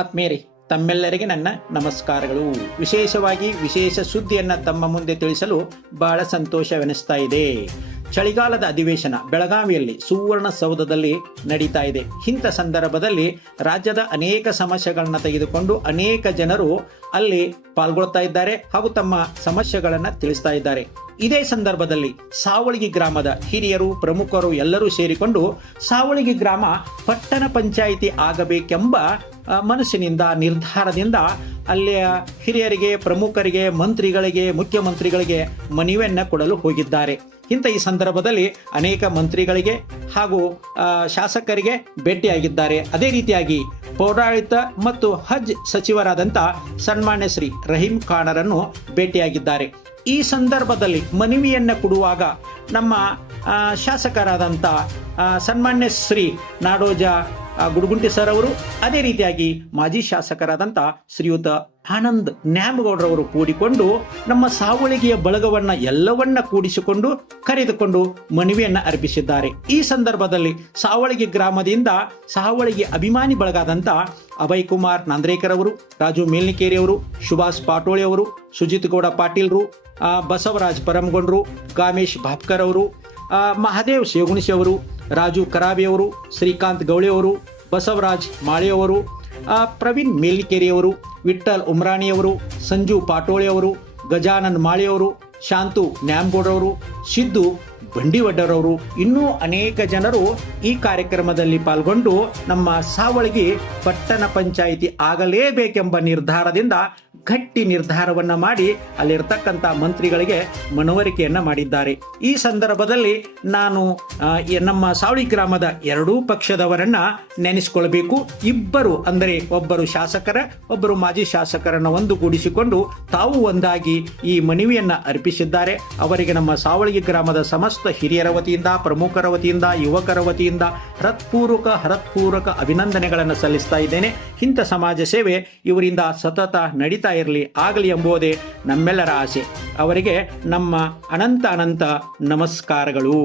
ಆತ್ಮೀಯರೇ, ತಮ್ಮೆಲ್ಲರಿಗೆ ನನ್ನ ನಮಸ್ಕಾರಗಳು. ವಿಶೇಷವಾಗಿ ವಿಶೇಷ ಸುದ್ದಿಯನ್ನು ತಮ್ಮ ಮುಂದೆ ತಿಳಿಸಲು ಬಹಳ ಸಂತೋಷವೆನಿಸ್ತಾ ಇದೆ. ಚಳಿಗಾಲದ ಅಧಿವೇಶನ ಬೆಳಗಾವಿಯಲ್ಲಿ ಸುವರ್ಣಸೌಧದಲ್ಲಿ ನಡೀತಾ ಇದೆ. ಇಂಥ ಸಂದರ್ಭದಲ್ಲಿ ರಾಜ್ಯದ ಅನೇಕ ಸಮಸ್ಯೆಗಳನ್ನ ತೆಗೆದುಕೊಂಡು ಅನೇಕ ಜನರು ಅಲ್ಲಿ ಪಾಲ್ಗೊಳ್ತಾ ಇದ್ದಾರೆ ಹಾಗೂ ತಮ್ಮ ಸಮಸ್ಯೆಗಳನ್ನು ತಿಳಿಸ್ತಾ ಇದ್ದಾರೆ. ಇದೇ ಸಂದರ್ಭದಲ್ಲಿ ಸಾವಳಗಿ ಗ್ರಾಮದ ಹಿರಿಯರು, ಪ್ರಮುಖರು ಎಲ್ಲರೂ ಸೇರಿಕೊಂಡು ಸಾವಳಗಿ ಗ್ರಾಮ ಪಟ್ಟಣ ಪಂಚಾಯಿತಿ ಆಗಬೇಕೆಂಬ ಮನಸ್ಸಿನಿಂದ, ನಿರ್ಧಾರದಿಂದ ಅಲ್ಲಿಯ ಹಿರಿಯರಿಗೆ, ಪ್ರಮುಖರಿಗೆ, ಮಂತ್ರಿಗಳಿಗೆ, ಮುಖ್ಯಮಂತ್ರಿಗಳಿಗೆ ಮನವಿಯನ್ನು ಕೊಡಲು ಹೋಗಿದ್ದಾರೆ. ಇಂಥ ಈ ಸಂದರ್ಭದಲ್ಲಿ ಅನೇಕ ಮಂತ್ರಿಗಳಿಗೆ ಹಾಗೂ ಶಾಸಕರಿಗೆ ಭೇಟಿಯಾಗಿದ್ದಾರೆ. ಅದೇ ರೀತಿಯಾಗಿ ಪೌರಾಡಳಿತ ಮತ್ತು ಹಜ್ ಸಚಿವರಾದಂಥ ಸನ್ಮಾನ್ಯ ಶ್ರೀ ರಹೀಂ ಖಾನರನ್ನು ಭೇಟಿಯಾಗಿದ್ದಾರೆ. ಈ ಸಂದರ್ಭದಲ್ಲಿ ಮನವಿಯನ್ನು ಕೊಡುವಾಗ ನಮ್ಮ ಶಾಸಕರಾದಂಥ ಸನ್ಮಾನ್ಯ ಶ್ರೀ ನಾಡೋಜ ಗುಡುಗುಂಟಿ ಸರ್ ಅವರು, ಅದೇ ರೀತಿಯಾಗಿ ಮಾಜಿ ಶಾಸಕರಾದಂಥ ಶ್ರೀಯುತ ಆನಂದ್ ನ್ಯಾಮಗೌಡರವರು ಕೂಡಿಕೊಂಡು ನಮ್ಮ ಸಾವಳಗಿಯ ಬಳಗವನ್ನ ಎಲ್ಲವನ್ನ ಕೂಡಿಸಿಕೊಂಡು ಕರೆದುಕೊಂಡು ಮನವಿಯನ್ನು ಅರ್ಪಿಸಿದ್ದಾರೆ. ಈ ಸಂದರ್ಭದಲ್ಲಿ ಸಾವಳಗಿ ಗ್ರಾಮದಿಂದ ಸಾವಳಗಿ ಅಭಿಮಾನಿ ಬಳಗಾದಂಥ ಅಭಯ್ ಕುಮಾರ್ ನಾಂದ್ರೇಕರ್ ಅವರು, ರಾಜು ಮೇಲ್ನಿಕೇರಿ ಅವರು, ಸುಭಾಷ್ ಪಾಟೋಳಿ ಅವರು, ಸುಜಿತ್ ಗೌಡ ಪಾಟೀಲ್ರು, ಬಸವರಾಜ್ ಪರಮಗೊಂಡ್ರು, ಗಾಮೇಶ್ ಭಾಪ್ಕರ್ ಅವರು, ಮಹಾದೇವ್ ಶೇಗುಣಿಸಿ ಅವರು, ರಾಜು ಕರಾಬಿ ಅವರು, ಶ್ರೀಕಾಂತ್ ಗೌಳಿ ಅವರು, ಬಸವರಾಜ್ ಮಾಳಿಯವರು, ಪ್ರವೀಣ್ ಮೇಲ್ನಿಕೇರಿಯವರು, ವಿಠ್ಠಲ್ ಉಮ್ರಾಣಿಯವರು, ಸಂಜು ಪಾಟೋಳಿಯವರು, ಗಜಾನನ್ ಮಾಳಿಯವರು, ಶಾಂತು ನ್ಯಾಮಗೌಡರವರು, ಸಿದ್ದು ಬಂಡಿವಡ್ಡರವರು, ಇನ್ನೂ ಅನೇಕ ಜನರು ಈ ಕಾರ್ಯಕ್ರಮದಲ್ಲಿ ಪಾಲ್ಗೊಂಡು ನಮ್ಮ ಸಾವಳಗಿ ಪಟ್ಟಣ ಪಂಚಾಯಿತಿ ಆಗಲೇಬೇಕೆಂಬ ನಿರ್ಧಾರದಿಂದ ಗಟ್ಟಿ ನಿರ್ಧಾರವನ್ನು ಮಾಡಿ ಅಲ್ಲಿರ್ತಕ್ಕಂಥ ಮಂತ್ರಿಗಳಿಗೆ ಮನವರಿಕೆಯನ್ನು ಮಾಡಿದ್ದಾರೆ. ಈ ಸಂದರ್ಭದಲ್ಲಿ ನಾನು ನಮ್ಮ ಸಾವಳಗಿ ಗ್ರಾಮದ ಎರಡೂ ಪಕ್ಷದವರನ್ನ ನೆನೆಸಿಕೊಳ್ಳಬೇಕು. ಇಬ್ಬರು ಅಂದರೆ ಒಬ್ಬರು ಶಾಸಕರ, ಒಬ್ಬರು ಮಾಜಿ ಶಾಸಕರನ್ನು ಒಂದುಗೂಡಿಸಿಕೊಂಡು ತಾವು ಒಂದಾಗಿ ಈ ಮನವಿಯನ್ನು ಅರ್ಪಿಸಿದ್ದಾರೆ. ಅವರಿಗೆ ನಮ್ಮ ಸಾವಳಗಿ ಗ್ರಾಮದ ಸಮಸ್ತ ಹಿರಿಯರ ವತಿಯಿಂದ, ಪ್ರಮುಖರ ವತಿಯಿಂದ, ಯುವಕರ ವತಿಯಿಂದ ಹೃತ್ಪೂರ್ವಕ ಅಭಿನಂದನೆಗಳನ್ನು ಸಲ್ಲಿಸ್ತಾ ಇದ್ದೇನೆ. ಇಂಥ ಸಮಾಜ ಸೇವೆ ಇವರಿಂದ ಸತತ ನಡೀತಾ ಆಗಲಿ ಎಂಬುದೇ ನಮ್ಮೆಲ್ಲರ ಆಸೆ. ಅವರಿಗೆ ನಮ್ಮ ಅನಂತ ನಮಸ್ಕಾರಗಳು.